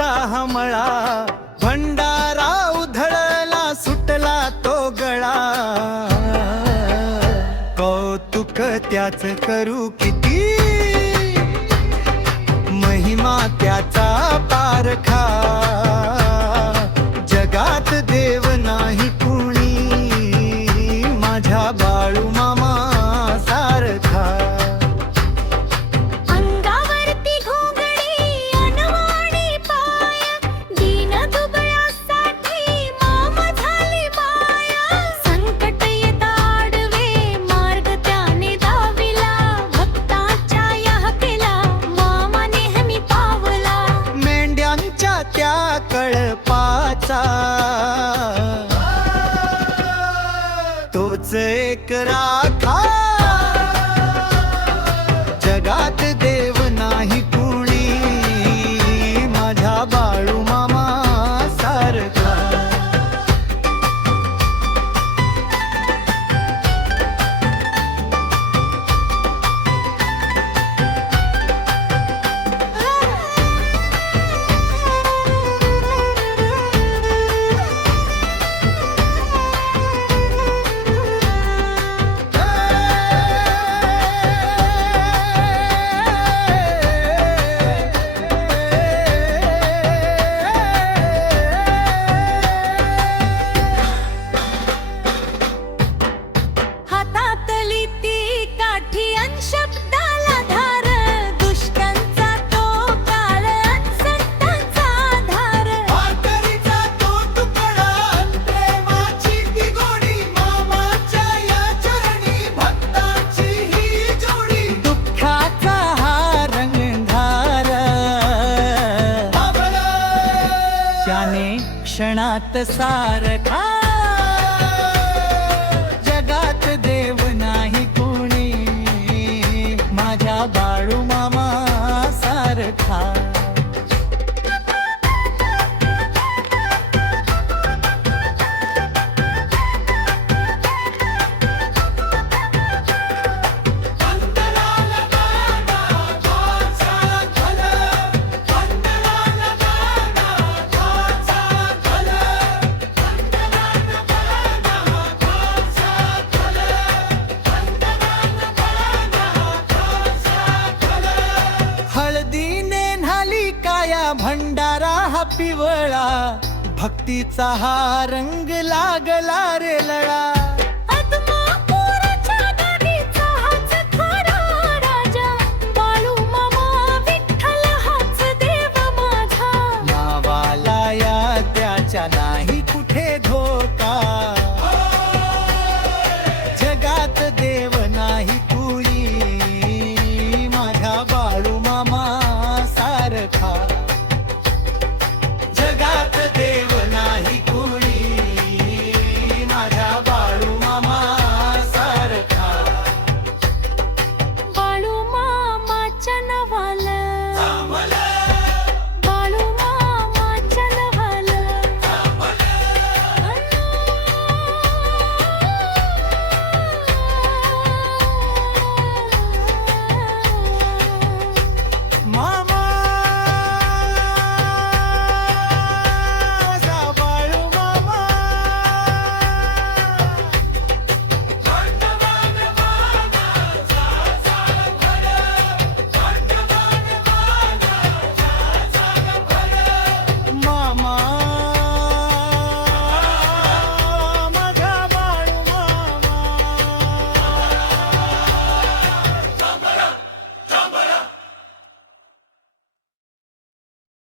भक्तीचा हमळा, भंडारा उधळला सुटला तो गळा, कौतुक त्याच करू किती, महिमा त्याचा पारखा, जगात देव नाही कुणी माझ्या बाळू मामा सारखा. अंगावरती घोंगडी अनवाणी पाय, दीन दुबळ्यासाठी मामा झाली माया. संकट येता आडवे मार्ग त्याने दाविला, भक्ताच्या या केला मामा नेहमी पावला. मेंढ्यांच्या त्या कळपाचा तोच एक राखा, जगात देव नाही कुणी माझ्या बाळू मामा सारखा. हातातली ती काठी अन शब्दाला धार, दुष्टांचा तो काळ अन संतांचा आधार. भाकरीचा तो तुकडा अन प्रेमाची ती गोडी, मामाच्या या चरणी भक्ताची ही जोडी. दुःखाचा हा रंगधार, त्याने क्षणात सारखा, जगात देव नाही कोणी माझ्या बाळू मामा सारखा. हळदीने न्हाली काया भंडारा हा पिवळा, भक्तीचा हा रंग लागला रे लळा.